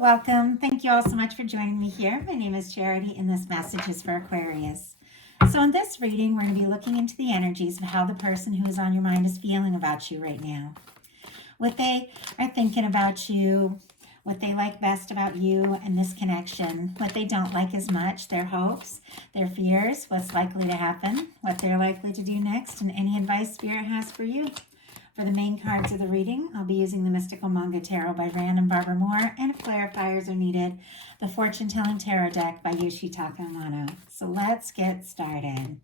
welcome. Thank you all so much for joining me here. My name is Charity, and this message is for Aquarius. So in this reading, we're going to be looking into the energies of how the person who is on your mind is feeling about you right now. What they are thinking about you, what they like best about you and this connection, what they don't like as much, their hopes, their fears, what's likely to happen, what they're likely to do next, and any advice Spirit has for you. For the main cards of the reading, I'll be using the Mystical Manga Tarot by Rand and Barbara Moore, and if clarifiers are needed, the Fortune Telling Tarot deck by Yoshitaka Amano. So let's get started.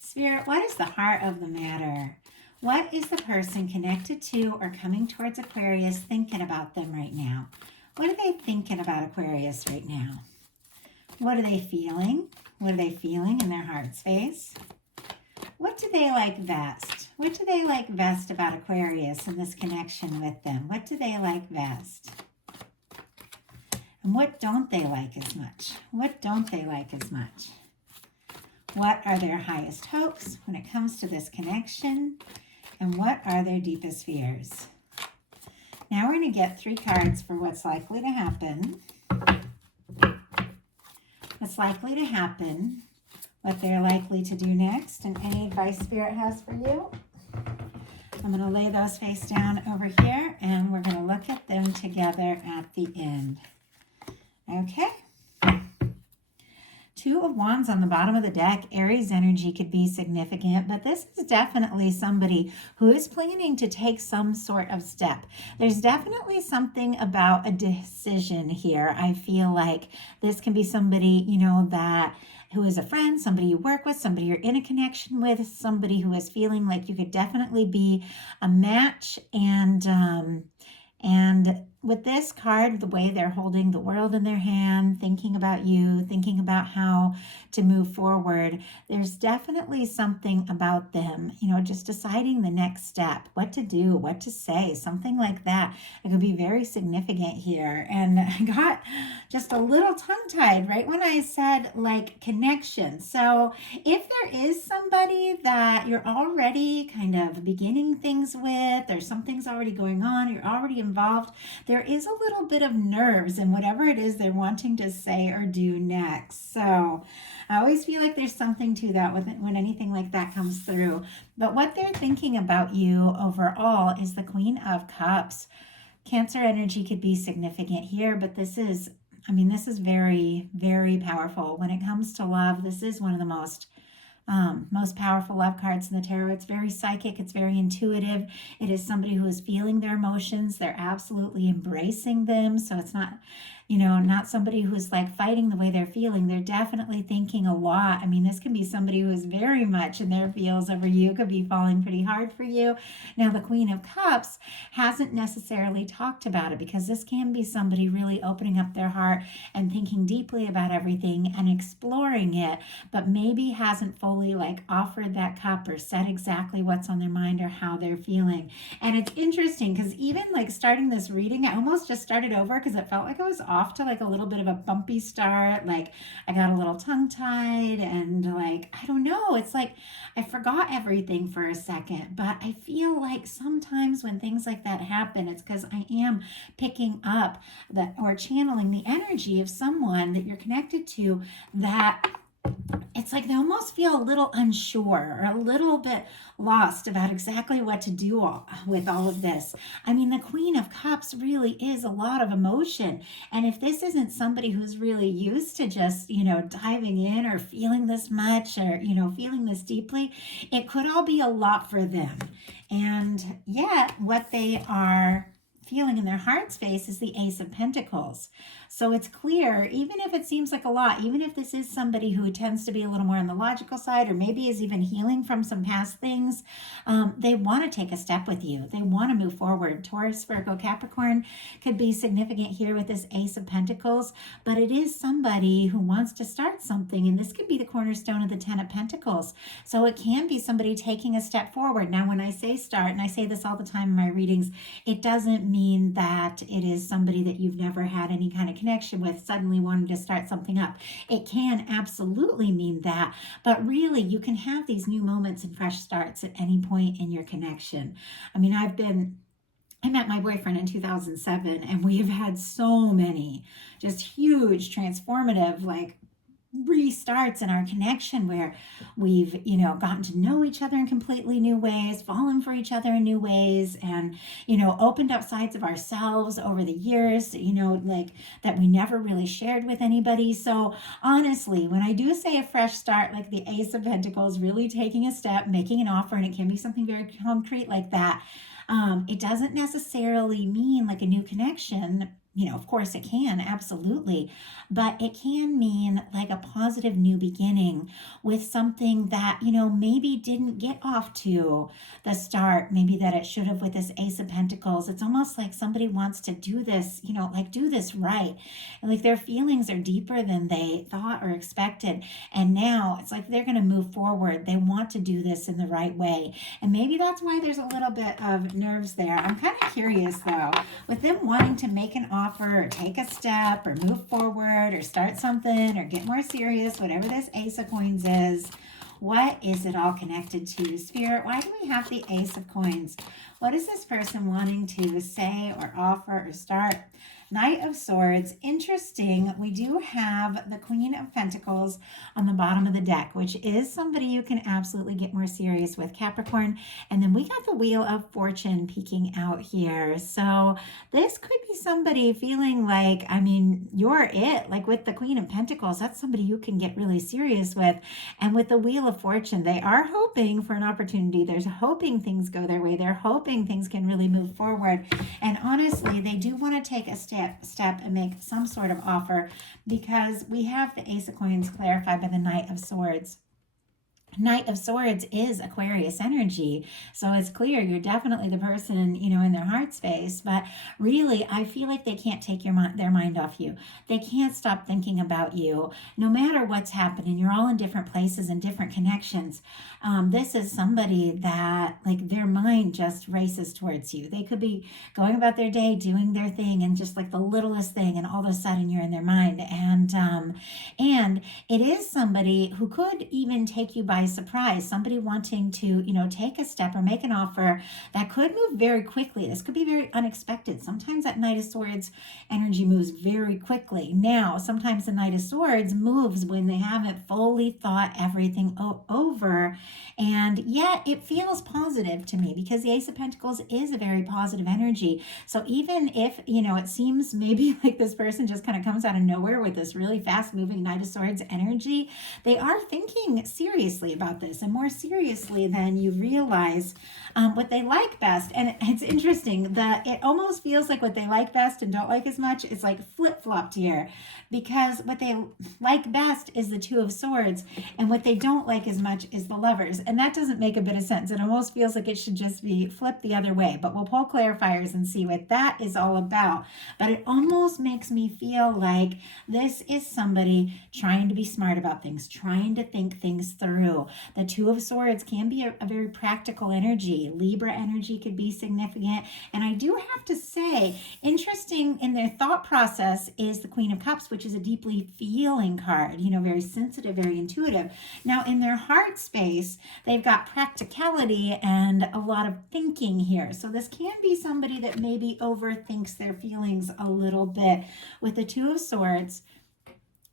Spirit, what is the heart of the matter? What is the person connected to or coming towards Aquarius thinking about them right now? What are they thinking about Aquarius right now? What are they feeling? What are they feeling in their heart space? What do they like best? What do they like best about Aquarius and this connection with them? What do they like best? And what don't they like as much? What don't they like as much? What are their highest hopes when it comes to this connection? And what are their deepest fears? Now we're going to get 3 cards for what's likely to happen. What's likely to happen, what they're likely to do next, and any advice Spirit has for you. I'm going to lay those face down over here, and we're going to look at them together at the end. Okay. 2 of Wands on the bottom of the deck. Aries energy could be significant, but this is definitely somebody who is planning to take some sort of step. There's definitely something about a decision here. I feel like this can be somebody, that who is a friend, somebody you work with, somebody you're in a connection with, somebody who is feeling like you could definitely be a match. And with this card, the way they're holding the world in their hand, thinking about you, thinking about how to move forward, there's definitely something about them, just deciding the next step, what to do, what to say, something like that. It could be very significant here. And I got just a little tongue-tied right when I said connection. So if there is somebody that you're already kind of beginning things with, or something's already going on, you're already involved, there is a little bit of nerves in whatever it is they're wanting to say or do next. So I always feel like there's something to that when anything like that comes through. But what they're thinking about you overall is the Queen of Cups. Cancer energy could be significant here, but this is very, very powerful. When it comes to love, this is one of the most powerful love cards in the tarot. It's very psychic. It's very intuitive. It is somebody who is feeling their emotions. They're absolutely embracing them. So it's not, not somebody who's fighting the way they're feeling. They're definitely thinking a lot. This can be somebody who is very much in their feels over you. Could be falling pretty hard for you. Now, the Queen of Cups hasn't necessarily talked about it, because this can be somebody really opening up their heart and thinking deeply about everything and exploring it, but maybe hasn't fully offered that cup or said exactly what's on their mind or how they're feeling. And it's interesting because even starting this reading, I almost just started over because it felt like I was off to a little bit of a bumpy start. I got a little tongue-tied and I don't know, it's I forgot everything for a second. But I feel like sometimes when things like that happen, it's because I am picking up or channeling the energy of someone that you're connected to, that it's they almost feel a little unsure or a little bit lost about exactly what to do with all of this. The Queen of Cups really is a lot of emotion. And if this isn't somebody who's really used to just, diving in or feeling this much or, feeling this deeply, it could all be a lot for them. And yet what they are feeling in their heart space is the Ace of Pentacles. So it's clear, even if it seems like a lot, even if this is somebody who tends to be a little more on the logical side, or maybe is even healing from some past things, they want to take a step with you. They want to move forward. Taurus, Virgo, Capricorn could be significant here with this Ace of Pentacles, but it is somebody who wants to start something, and this could be the cornerstone of the Ten of Pentacles. So it can be somebody taking a step forward. Now, when I say start, and I say this all the time in my readings, it doesn't mean that it is somebody that you've never had any kind of connection with suddenly wanting to start something up. It can absolutely mean that, but really you can have these new moments and fresh starts at any point in your connection. I've been I met my boyfriend in 2007, and we have had so many just huge transformative, like, restarts in our connection where we've, gotten to know each other in completely new ways, fallen for each other in new ways, and, opened up sides of ourselves over the years, like that we never really shared with anybody. So honestly, when I do say a fresh start, like the Ace of Pentacles, really taking a step, making an offer, and it can be something very concrete like that. It doesn't necessarily mean like a new connection. Of course it can, absolutely, but it can mean like a positive new beginning with something that, maybe didn't get off to the start, maybe that it should have with this Ace of Pentacles. It's almost like somebody wants to do this, like do this right. And like their feelings are deeper than they thought or expected. And now it's like they're going to move forward. They want to do this in the right way. And maybe that's why there's a little bit of nerves there. I'm kind of curious though, with them wanting to make an offer or take a step or move forward or start something or get more serious, whatever this Ace of Coins is, what is it all connected to? Spirit, why do we have the Ace of Coins? What is this person wanting to say or offer or start? Knight of Swords. Interesting. We do have the Queen of Pentacles on the bottom of the deck, which is somebody you can absolutely get more serious with, Capricorn. And then we got the Wheel of Fortune peeking out here. So this could be somebody feeling like, you're it. Like with the Queen of Pentacles, that's somebody you can get really serious with. And with the Wheel of Fortune, they are hoping for an opportunity. They're hoping things go their way. They're hoping things can really move forward. And honestly, they do want to take a step and make some sort of offer, because we have the Ace of Coins clarified by the Knight of Swords. Knight of Swords is Aquarius energy. So it's clear you're definitely the person, in their heart space. But really, I feel like they can't take their mind off you. They can't stop thinking about you. No matter what's happening, you're all in different places and different connections. This is somebody that, like, their mind just races towards you. They could be going about their day, doing their thing, and just like the littlest thing, and all of a sudden you're in their mind. And it is somebody who could even take you by surprise, somebody wanting to, take a step or make an offer that could move very quickly. This could be very unexpected. Sometimes that Knight of Swords energy moves very quickly. Now, sometimes the Knight of Swords moves when they haven't fully thought everything over, and yet it feels positive to me because the Ace of Pentacles is a very positive energy. So even if, it seems maybe like this person just kind of comes out of nowhere with this really fast moving Knight of Swords energy, they are thinking seriously about this, and more seriously than you realize, what they like best. And it's interesting that it almost feels like what they like best and don't like as much is like flip-flopped here, because what they like best is the Two of Swords, and what they don't like as much is the Lovers. And that doesn't make a bit of sense. It almost feels like it should just be flipped the other way, but we'll pull clarifiers and see what that is all about. But it almost makes me feel like this is somebody trying to be smart about things, trying to think things through. The Two of Swords can be a very practical energy. Libra energy could be significant. And I do have to say, interesting in their thought process is the Queen of Cups, which is a deeply feeling card, very sensitive, very intuitive. Now, in their heart space, they've got practicality and a lot of thinking here. So this can be somebody that maybe overthinks their feelings a little bit. With the Two of Swords,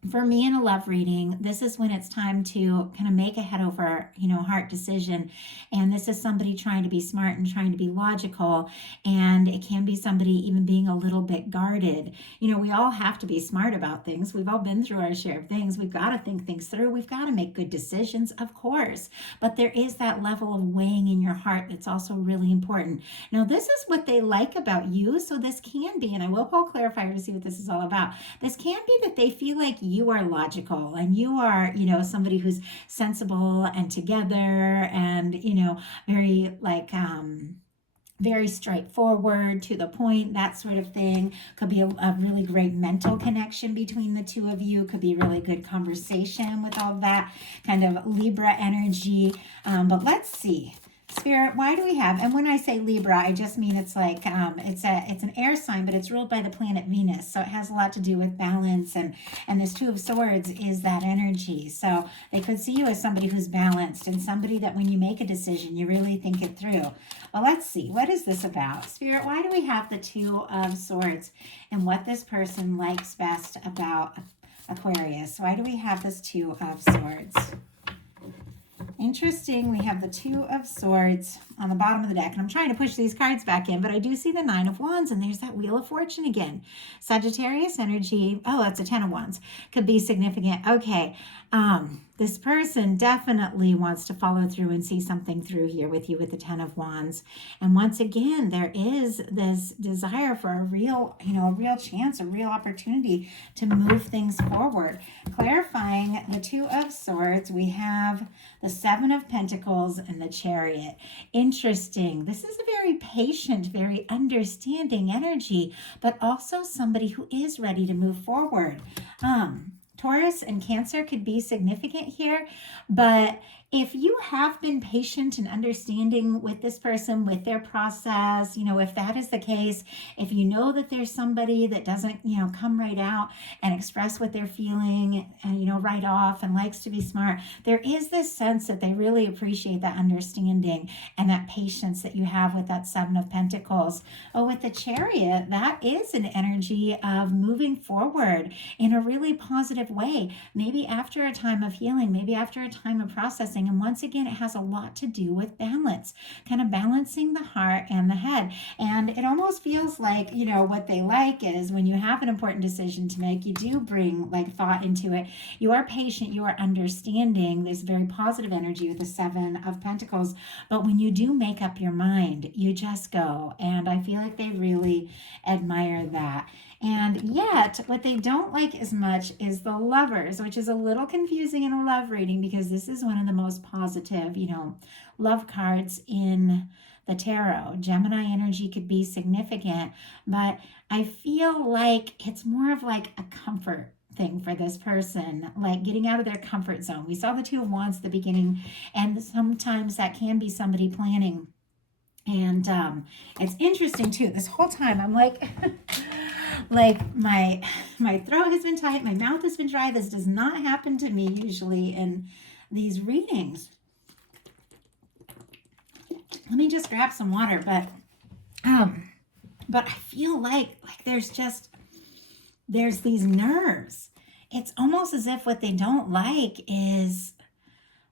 for me in a love reading, this is when it's time to kind of make a head over, heart decision. And this is somebody trying to be smart and trying to be logical. And it can be somebody even being a little bit guarded. We all have to be smart about things. We've all been through our share of things. We've got to think things through. We've got to make good decisions, of course. But there is that level of weighing in your heart that's also really important. Now, this is what they like about you. So this can be, and I will pull clarifier to see what this is all about. This can be that they feel like you are logical and you are, somebody who's sensible and together and, very like, very straightforward, to the point, that sort of thing. Could be a really great mental connection between the two of you. Could be really good conversation with all that kind of Libra energy. But let's see. Spirit, why do we have, and when I say Libra, I just mean it's like it's an air sign, but it's ruled by the planet Venus, so it has a lot to do with balance, and this Two of Swords is that energy. So they could see you as somebody who's balanced and somebody that when you make a decision, you really think it through. Well, let's see, what is this about? Spirit, why do we have the Two of Swords and what this person likes best about Aquarius? Why do we have this Two of Swords? Interesting, we have the Two of Swords on the bottom of the deck, and I'm trying to push these cards back in, but I do see the Nine of Wands, and there's that Wheel of Fortune again. Sagittarius energy, oh, that's a Ten of Wands, could be significant. Okay, this person definitely wants to follow through and see something through here with you with the Ten of Wands. And once again, there is this desire for a real, a real chance, a real opportunity to move things forward. Clarifying the Two of Swords, we have the Seven of Pentacles and the Chariot. Interesting. This is a very patient, very understanding energy, but also somebody who is ready to move forward. Taurus and Cancer could be significant here, but if you have been patient and understanding with this person, with their process, if that is the case, if you know that there's somebody that doesn't, come right out and express what they're feeling and, right off and likes to be smart, there is this sense that they really appreciate that understanding and that patience that you have with that Seven of Pentacles. Oh, with the Chariot, that is an energy of moving forward in a really positive way, maybe after a time of healing, maybe after a time of processing. And once again, it has a lot to do with balance, kind of balancing the heart and the head. And it almost feels like, what they like is when you have an important decision to make, you do bring like thought into it. You are patient, you are understanding. There's very positive energy with the Seven of Pentacles. But when you do make up your mind, you just go. And I feel like they really admire that. And yet, what they don't like as much is the Lovers, which is a little confusing in a love reading because this is one of the most positive, love cards in the tarot. Gemini energy could be significant, but I feel like it's more of like a comfort thing for this person, like getting out of their comfort zone. We saw the Two of Wands at the beginning, and sometimes that can be somebody planning. And it's interesting too. This whole time I'm like, like my throat has been tight, my mouth has been dry. This does not happen to me usually in these readings. Let me just grab some water, but I feel like there's these nerves. It's almost as if what they don't like is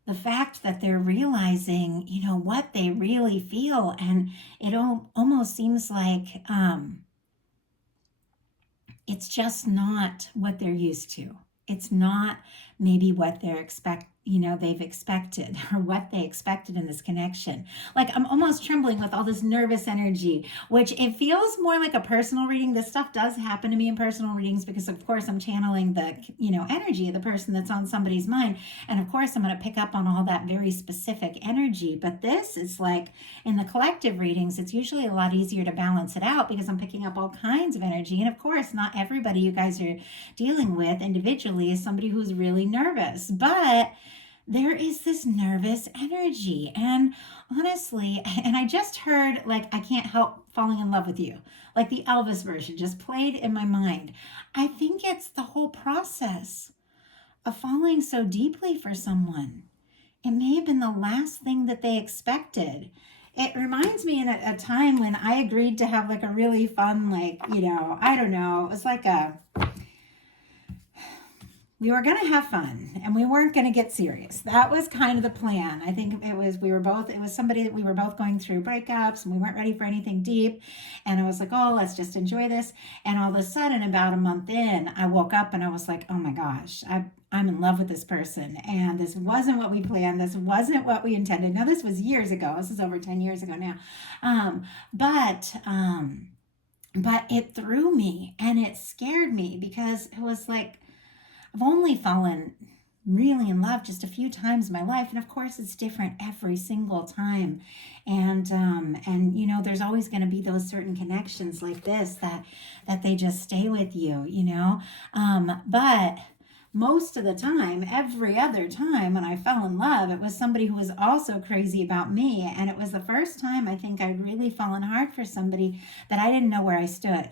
the fact that they're realizing, what they really feel. And it almost seems like it's just not what they're used to. It's not maybe what they've expected or what they expected in this connection. Like I'm almost trembling with all this nervous energy, which it feels more like a personal reading. This stuff does happen to me in personal readings because of course I'm channeling the, energy of the person that's on somebody's mind. And of course I'm going to pick up on all that very specific energy. But this is like in the collective readings, it's usually a lot easier to balance it out because I'm picking up all kinds of energy. And of course, not everybody you guys are dealing with individually is somebody who's really nervous, but there is this nervous energy. And honestly, and I just heard like I Can't Help Falling in Love with You, like the Elvis version just played in my mind. I think it's the whole process of falling so deeply for someone. It may have been the last thing that they expected. It reminds me in a time when I agreed to have like a really fun, like, I don't know, it was like we were going to have fun and we weren't going to get serious. That was kind of the plan. I think it was somebody that we were both going through breakups and we weren't ready for anything deep. And I was like, oh, let's just enjoy this. And all of a sudden, about a month in, I woke up and I was like, oh my gosh, I'm in love with this person. And this wasn't what we planned. This wasn't what we intended. Now, this was years ago. This is over 10 years ago now. But it threw me and it scared me because it was like, I've only fallen really in love just a few times in my life. And of course it's different every single time. And there's always going to be those certain connections like this that they just stay with you, but most of the time, every other time when I fell in love, it was somebody who was also crazy about me. And it was the first time I think I'd really fallen hard for somebody that I didn't know where I stood.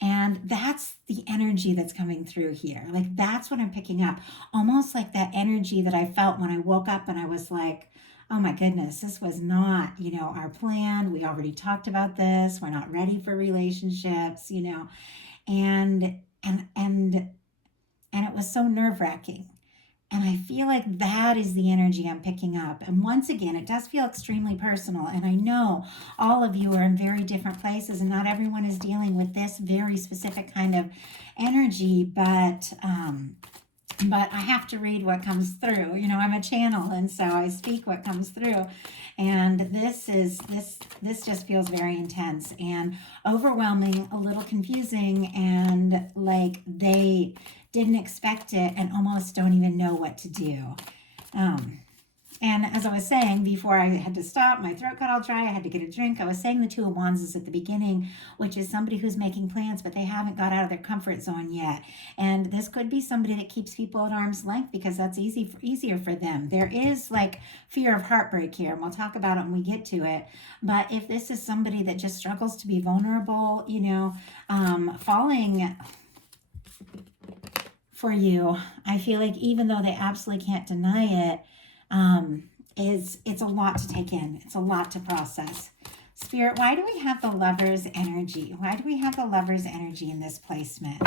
And that's the energy that's coming through here. Like, that's what I'm picking up. Almost like that energy that I felt when I woke up and I was like, oh my goodness, this was not, our plan. We already talked about this. We're not ready for relationships, and and and and it was so nerve-wracking. And I feel like that is the energy I'm picking up. And once again, it does feel extremely personal. And I know all of you are in very different places, and not everyone is dealing with this very specific kind of energy. But I have to read what comes through. I'm a channel, and so I speak what comes through. And this just feels very intense and overwhelming, a little confusing, and like they didn't expect it and almost don't even know what to do. And as I was saying before, I had to stop. My throat got all dry. I had to get a drink. I was saying the Two of Wands is at the beginning, which is somebody who's making plans, but they haven't got out of their comfort zone yet. And this could be somebody that keeps people at arm's length because that's easier for them. There is like fear of heartbreak here, and we'll talk about it when we get to it. But if this is somebody that just struggles to be vulnerable, falling for you, I feel like even though they absolutely can't deny it, it's a lot to take in. It's a lot to process. Spirit, why do we have the Lover's energy? Why do we have the Lover's energy in this placement?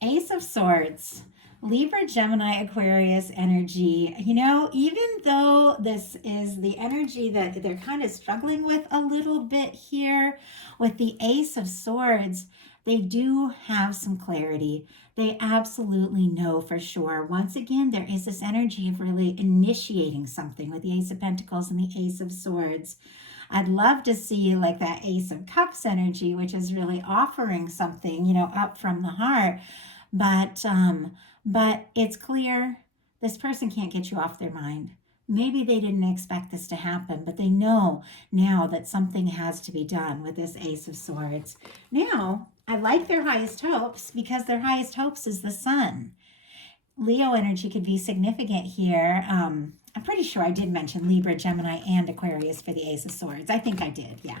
Ace of Swords, Libra, Gemini, Aquarius energy. Even though this is the energy that they're kind of struggling with a little bit here with the Ace of Swords, they do have some clarity. They absolutely know for sure. Once again, there is this energy of really initiating something with the Ace of Pentacles and the Ace of Swords. I'd love to see like that Ace of Cups energy, which is really offering something, up from the heart. But it's clear this person can't get you off their mind. Maybe they didn't expect this to happen, but they know now that something has to be done with this Ace of Swords. Now, I like their highest hopes because their highest hopes is the Sun. Leo energy could be significant here. I'm pretty sure I did mention Libra, Gemini, and Aquarius for the Ace of Swords. I think I did, yeah.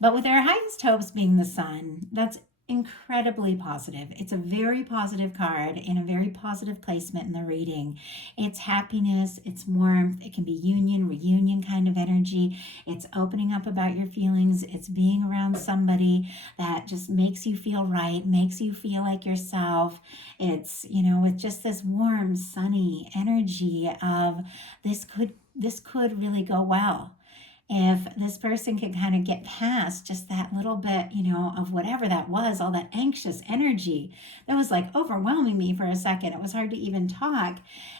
But with their highest hopes being the Sun, that's incredibly positive. It's a very positive card in a very positive placement in the reading. It's happiness, it's warmth, it can be union, reunion kind of energy. It's opening up about your feelings. It's being around somebody that just makes you feel right, makes you feel like yourself. It's, with just this warm, sunny energy of this could really go well. If this person can kind of get past just that little bit, of whatever that was, all that anxious energy that was like overwhelming me for a second. It was hard to even talk,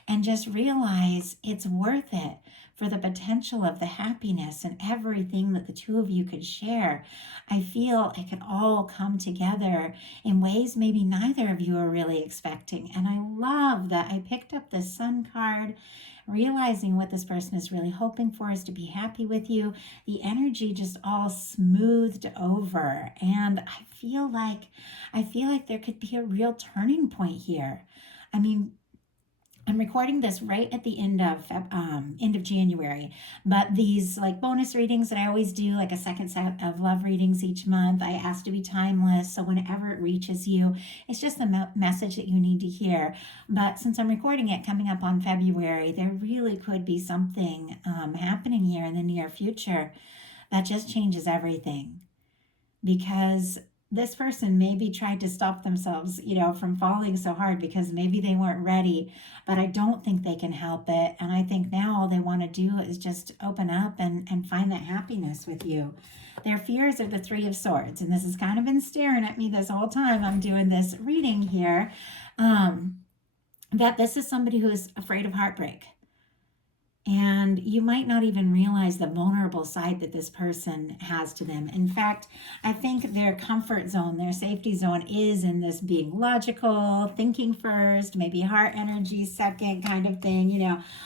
and just realize it's worth it for the potential of the happiness and everything that the two of you could share. I feel it could all come together in ways maybe neither of you are really expecting. And I love that I picked up the Sun card, realizing what this person is really hoping for is to be happy with you. The energy just all smoothed over, and I feel like there could be a real turning point here. I mean, I'm recording this right at the end of January, but these like bonus readings that I always do, like a second set of love readings each month, I ask to be timeless. So whenever it reaches you, it's just the message that you need to hear. But since I'm recording it coming up on February, there really could be something happening here in the near future that just changes everything, because this person maybe tried to stop themselves, from falling so hard because maybe they weren't ready, but I don't think they can help it. And I think now all they want to do is just open up and find that happiness with you. Their fears are the Three of Swords, and this has kind of been staring at me this whole time I'm doing this reading here, that this is somebody who is afraid of heartbreak. And you might not even realize the vulnerable side that this person has to them. In fact, I think their comfort zone, their safety zone is in this being logical, thinking first, maybe heart energy second kind of thing.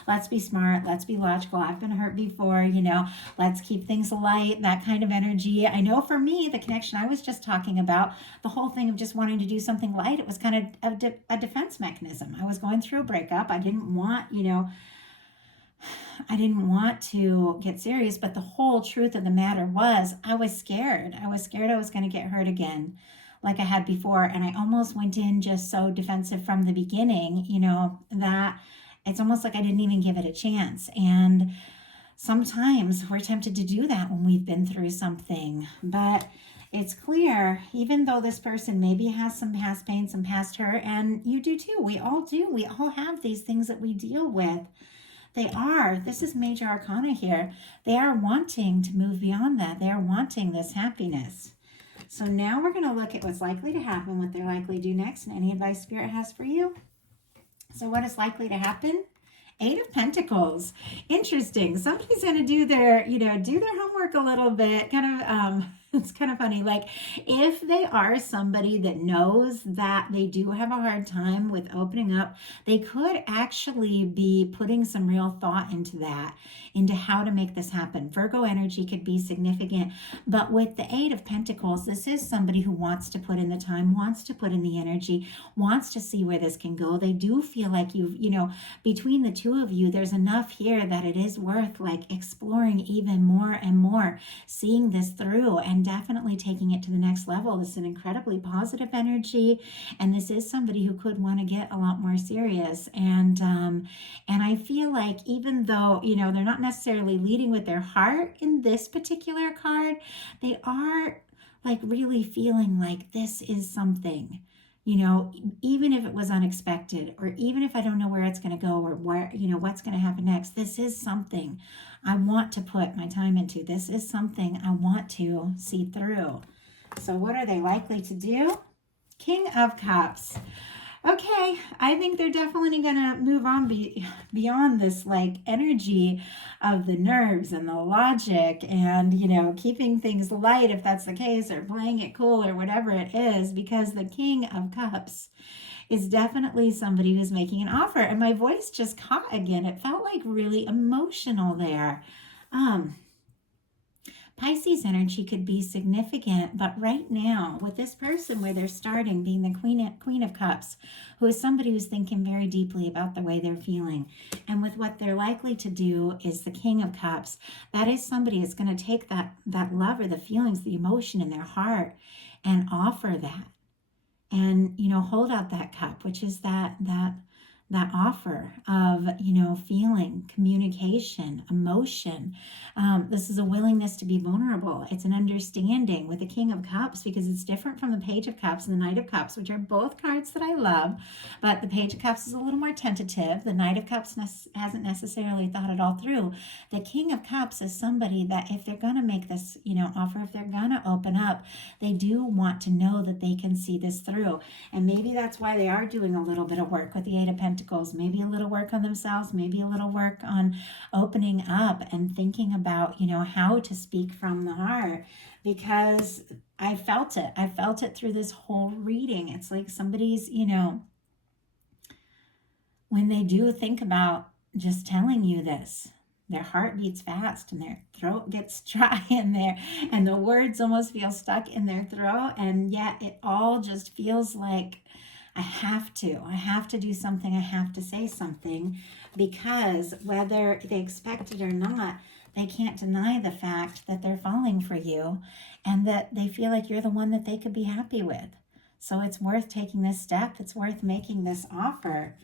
Let's be smart, let's be logical. I've been hurt before, let's keep things light, that kind of energy. I know for me, the connection I was just talking about, the whole thing of just wanting to do something light, it was kind of a defense mechanism. I was going through a breakup. I didn't want to get serious, but the whole truth of the matter was I was scared. I was scared I was going to get hurt again like I had before. And I almost went in just so defensive from the beginning, that it's almost like I didn't even give it a chance. And sometimes we're tempted to do that when we've been through something. But it's clear, even though this person maybe has some past pain, some past hurt, and you do too. We all do. We all have these things that we deal with. This is major arcana here, they are wanting to move beyond that. They are wanting this happiness. So now we're going to look at what's likely to happen, what they're likely to do next, and any advice Spirit has for you. So what is likely to happen? 8 of Pentacles. Interesting. Somebody's going to do their homework a little bit. It's kind of funny. Like, if they are somebody that knows that they do have a hard time with opening up, they could actually be putting some real thought into how to make this happen. Virgo energy could be significant, but with the 8 of Pentacles, this is somebody who wants to put in the time, wants to put in the energy, wants to see where this can go. They do feel like between the two of you, there's enough here that it is worth like exploring even more and more, seeing this through and definitely taking it to the next level. This is an incredibly positive energy, and this is somebody who could want to get a lot more serious. And I feel like even though they're not necessarily leading with their heart in this particular card, they are like really feeling like this is something. Even if it was unexpected, or even if I don't know where it's going to go, or where, what's going to happen next, this is something I want to put my time into. This is something I want to see through. So what are they likely to do? King of Cups. Okay, I think they're definitely going to move on beyond this like energy of the nerves and the logic and, keeping things light if that's the case, or playing it cool or whatever it is, because the King of Cups is definitely somebody who's making an offer. And my voice just caught again. It felt like really emotional there. Pisces energy could be significant, but right now with this person where they're starting being the Queen of Cups, who is somebody who's thinking very deeply about the way they're feeling, and with what they're likely to do is the King of Cups, that is somebody who's going to take that love or the feelings, the emotion in their heart and offer that, and hold out that cup, which is that offer of feeling, communication, emotion. This is a willingness to be vulnerable. It's an understanding with the King of Cups, because it's different from the Page of Cups and the Knight of Cups, which are both cards that I love, but the Page of Cups is a little more tentative. The Knight of Cups hasn't necessarily thought it all through. The King of Cups is somebody that if they're going to make this offer, if they're going to open up, they do want to know that they can see this through. And maybe that's why they are doing a little bit of work with the 8 of Pentacles, maybe a little work on themselves, maybe a little work on opening up and thinking about, how to speak from the heart, because I felt it through this whole reading. It's like somebody's, when they do think about just telling you this, their heart beats fast and their throat gets dry and the words almost feel stuck in their throat, and yet it all just feels like I have to do something. I have to say something, because whether they expect it or not, they can't deny the fact that they're falling for you and that they feel like you're the one that they could be happy with. So it's worth taking this step. It's worth making this offer.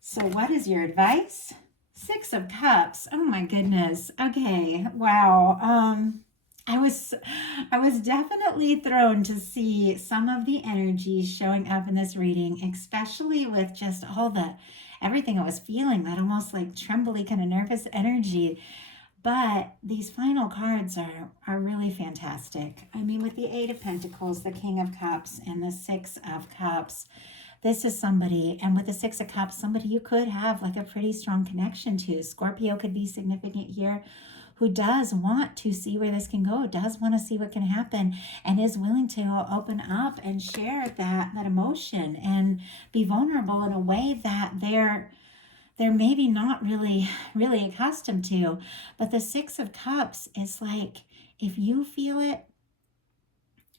So what is your advice? 6 of Cups. Oh my goodness. Okay. Wow. I was definitely thrown to see some of the energies showing up in this reading, especially with just everything I was feeling, that almost like trembly kind of nervous energy. But these final cards are really fantastic. I mean, with the 8 of Pentacles, the King of Cups, and the 6 of Cups, This is somebody, and with the Six of Cups, somebody you could have like a pretty strong connection to. Scorpio could be significant here, who does want to see where this can go, does want to see what can happen, and is willing to open up and share that emotion and be vulnerable in a way that they're maybe not really accustomed to. But the Six of Cups is like, if you feel it,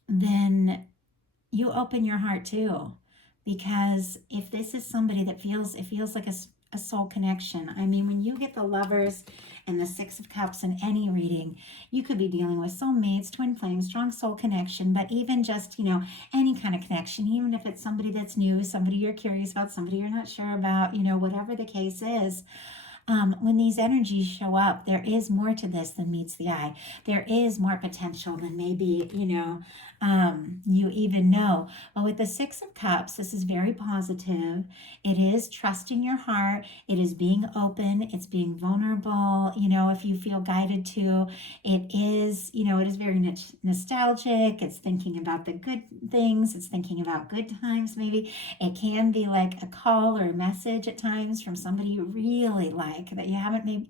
then you open your heart too. Because if this is somebody that it feels like a soul connection. I mean, when you get the Lovers and the Six of Cups in any reading, you could be dealing with soulmates, twin flames, strong soul connection, but even just, any kind of connection, even if it's somebody that's new, somebody you're curious about, somebody you're not sure about, whatever the case is. When these energies show up, there is more to this than meets the eye. There is more potential than maybe, you even know. But with the Six of Cups, this is very positive. It is trusting your heart. It is being open. It's being vulnerable. If you feel guided to, it is very nostalgic. It's thinking about the good things. It's thinking about good times, maybe. It can be like a call or a message at times from somebody you really like that you haven't maybe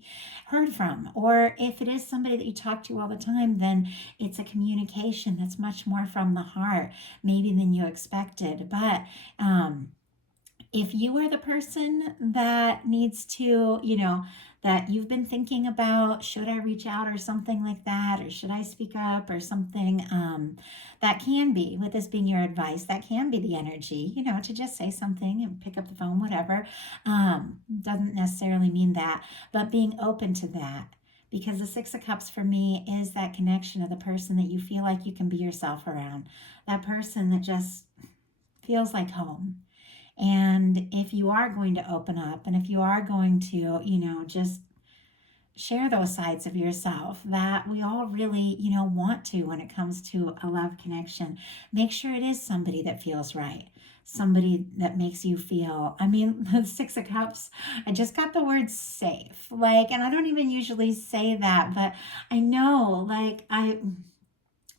heard from. Or if it is somebody that you talk to all the time, then it's a communication that's much more from the heart, maybe than you expected. But if you are the person that needs to, that you've been thinking about, should I reach out or something like that, or should I speak up or something, that can be, with this being your advice, that can be the energy, to just say something and pick up the phone, whatever. Doesn't necessarily mean that, but being open to that. Because the Six of Cups for me is that connection of the person that you feel like you can be yourself around. That person that just feels like home. And if you are going to open up, and if you are going to, just share those sides of yourself that we all really, want to when it comes to a love connection, make sure it is somebody that feels right. Somebody that makes you feel, the Six of Cups, I just got the word safe. And I don't even usually say that, but I know,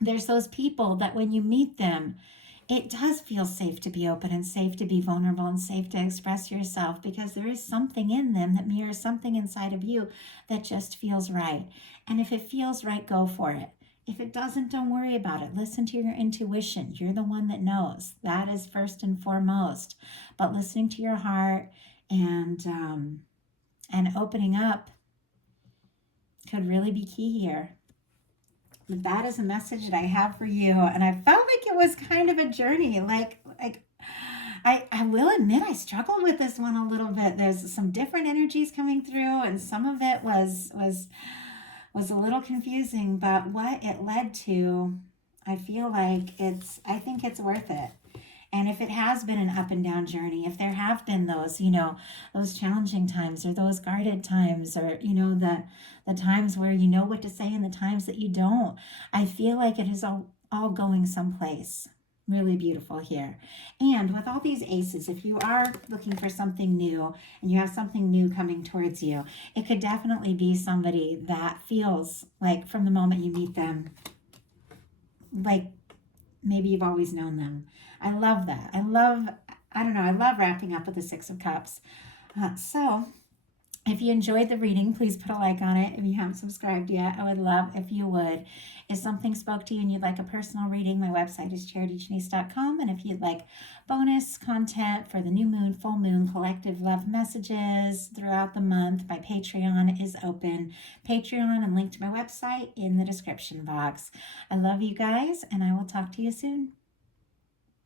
there's those people that when you meet them, it does feel safe to be open and safe to be vulnerable and safe to express yourself, because there is something in them that mirrors something inside of you that just feels right. And if it feels right, go for it. If it doesn't, don't worry about it. Listen to your intuition. You're the one that knows. That is first and foremost. But listening to your heart and opening up could really be key here. But that is a message that I have for you. And I felt like it was kind of a journey. I will admit I struggled with this one a little bit. There's some different energies coming through, and some of it was a little confusing, but what it led to, I feel like I think it's worth it. And if it has been an up and down journey, if there have been those, those challenging times, or those guarded times, or, the times where you know what to say and the times that you don't, I feel like it is all going someplace really beautiful here. And with all these aces, if you are looking for something new and you have something new coming towards you, it could definitely be somebody that feels like from the moment you meet them, like maybe you've always known them. I love that. I love wrapping up with the Six of Cups. So if you enjoyed the reading, please put a like on it. If you haven't subscribed yet, I would love if you would. If something spoke to you and you'd like a personal reading, my website is charityjanice.com. And if you'd like bonus content for the new moon, full moon, collective love messages throughout the month, my Patreon is open. Patreon and link to my website in the description box. I love you guys, and I will talk to you soon.